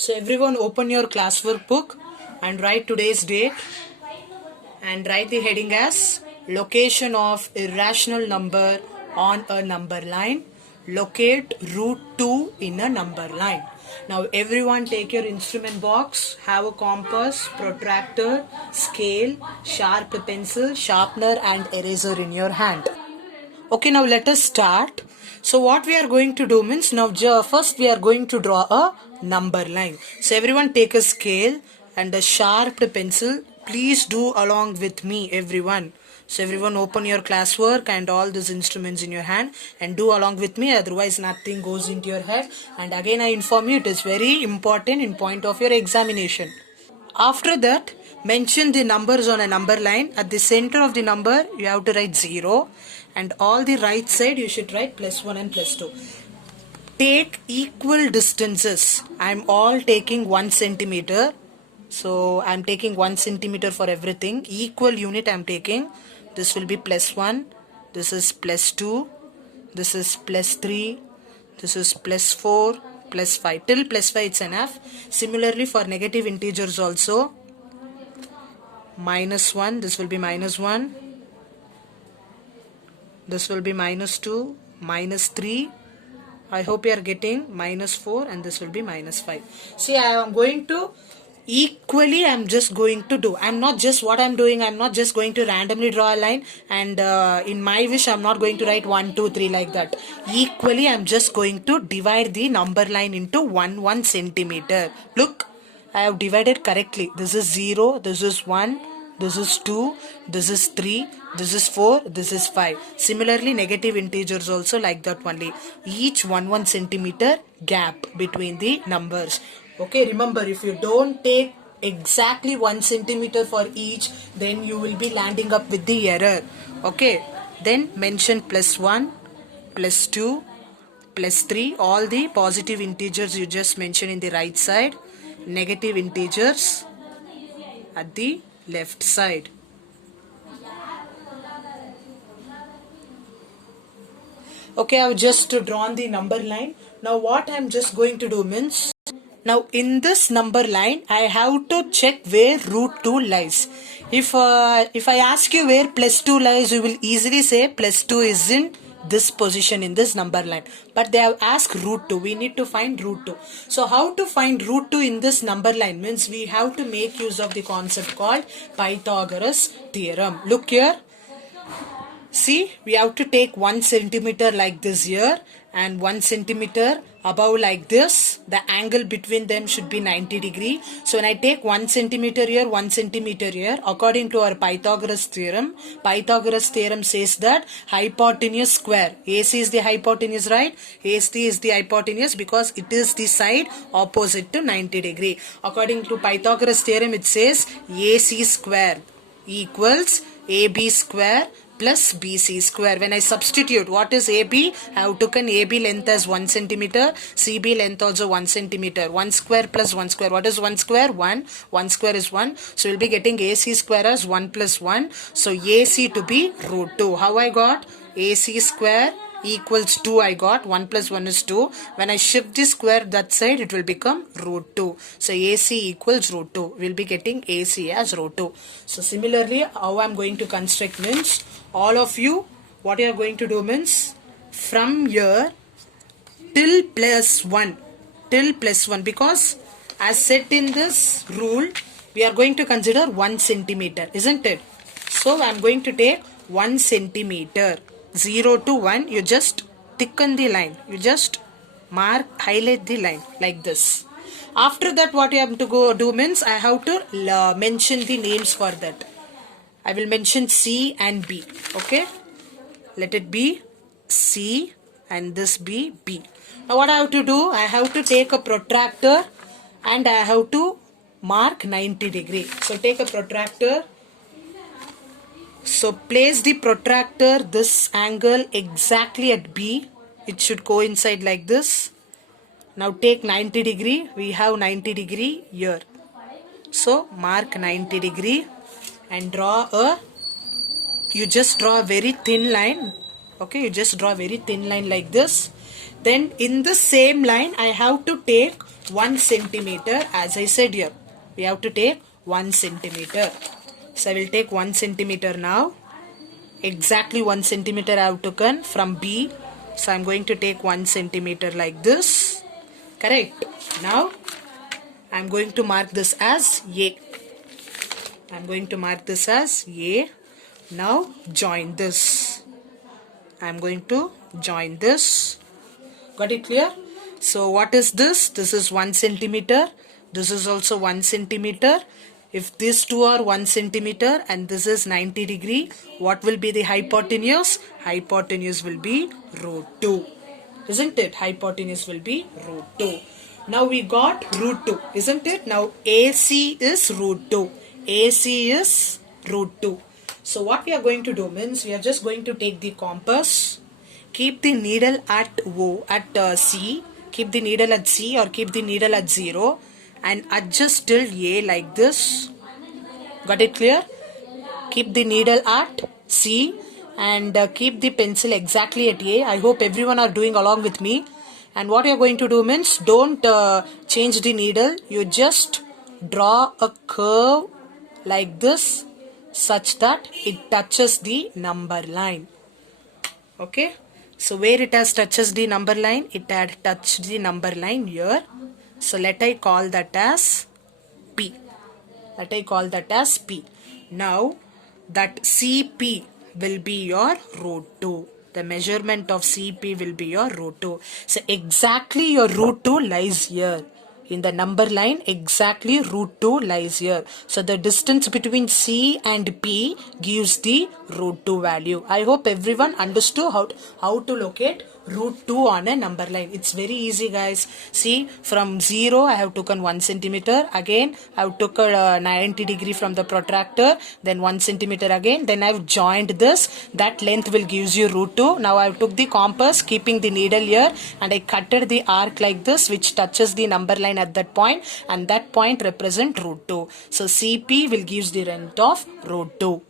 So everyone open your classwork book and write today's date and write the heading as location of irrational number on a number line. Locate root 2 in a number line. Now everyone take your instrument box, have a compass, protractor, scale, sharp pencil, sharpener and eraser in your hand. Okay, now let us start. So what we are going to do means now first we are going to draw a number line. So everyone take a scale and a sharp pencil. Please do along with me everyone. So everyone open your classwork and all these instruments in your hand and do along with me, otherwise nothing goes into your head. And again I inform you, it is very important in point of your examination. After that, mention the numbers on a number line. At the center of the number, you have to write 0. And all the right side, you should write +1 and +2. Take equal distances. I am all taking 1 centimeter. So, I am taking 1 centimeter for everything. Equal unit I am taking. This will be +1. This is +2. This is +3. This is +4. +5. Till +5 it's enough. Similarly for negative integers also, -1, this will be -1, this will be -2, -3, I hope you are getting, -4, and this will be -5. See, I am going to equally, I'm just going to do, I'm not just what I'm doing, I'm not just going to randomly draw a line and in my wish I'm not going to write 1 2 3 like that. Equally I'm just going to divide the number line into 1 centimeter. Look, I have divided correctly. This is 0, this is 1, this is 2, this is 3, this is 4, this is 5. Similarly negative integers also like that only. Each 1 centimeter gap between the numbers. Okay, remember, if you don't take exactly 1 centimeter for each, then you will be landing up with the error. Okay, then mention +1, +2, +3, all the positive integers you just mention in the right side, negative integers at the left side. Okay, I've just drawn the number line. Now what I'm just going to do means, now in this number line, I have to check where root 2 lies. If I ask you where +2 lies, you will easily say +2 is in this position in this number line. But they have asked root 2. We need to find root 2. So how to find root 2 in this number line means we have to make use of the concept called Pythagoras theorem. Look here. See, we have to take 1 centimeter like this here and 1 centimeter above like this. The angle between them should be 90 degree. So when I take 1 centimeter here, 1 centimeter here, according to our Pythagoras theorem says that hypotenuse square, AC is the hypotenuse, right? AC is the hypotenuse because it is the side opposite to 90 degree. According to Pythagoras theorem, it says AC square equals AB square plus BC square. When I substitute, what is AB? I have taken AB length as 1 centimeter, CB length also 1 centimeter. 1 square plus 1 square. What is 1 square? 1. 1 square is 1. So we'll be getting AC square as 1 plus 1. So AC to be root 2. How I got? AC square equals 2 I got. 1 plus 1 is 2. When I shift the square that side, it will become root 2. So AC equals root 2. We'll be getting AC as root 2. So similarly, how I'm going to construct means, all of you, what you are going to do means, from here till +1, because as set in this rule, we are going to consider 1 centimeter, isn't it? So I'm going to take 1 centimeter. 0 to 1, you just thicken the line. You just highlight the line like this. After that, what you have to go do means, I have to mention the names for that. I will mention C and B. Okay, let it be C and this be B. Now what I have to do, I have to take a protractor and I have to mark 90 degree. So take a protractor. So place the protractor this angle exactly at B. It should coincide like this. Now take 90 degree. We have 90 degree here. So mark 90 degree and you just draw a very thin line. Okay, you just draw a very thin line like this. Then in the same line, I have to take 1 centimeter, as I said here. We have to take 1 centimeter. So I will take 1 centimeter now. Exactly 1 centimeter I have taken from B. So I am going to take 1 centimeter like this. Correct. Now I am going to mark this as A. I am going to mark this as A. Now join this. I am going to join this. Got it clear? So what is this? This is 1 centimeter. This is also 1 centimeter. If these two are 1 centimeter and this is 90 degree, what will be the hypotenuse? Hypotenuse will be root 2. Isn't it? Hypotenuse will be root 2. Now we got root 2. Isn't it? Now AC is root 2. AC is root 2. So what we are going to do means we are just going to take the compass, keep the needle at C, keep the needle at C or keep the needle at 0 and adjust till A like this. Got it clear? Keep the needle at C and keep the pencil exactly at A. I hope everyone are doing along with me. And what you are going to do means don't change the needle. You just draw a curve like this such that it touches the number line. Okay. So where it has touches the number line, it had touched the number line here. So let I call that as P. Let I call that as P. Now that CP will be your root 2. The measurement of CP will be your root 2. So exactly your root 2 lies here. In the number line, exactly root 2 lies here. So the distance between C and P gives the root 2 value. I hope everyone understood how to locate root 2 on a number line. It's very easy, guys. See, from 0 I have taken 1 centimeter. Again I have took a 90 degree from the protractor. Then 1 centimeter again. Then I have joined this. That length will gives you root 2. Now I have took the compass, keeping the needle here, and I cutted the arc like this, which touches the number line at that point, and that point represent root 2. So CP will gives the length of root 2.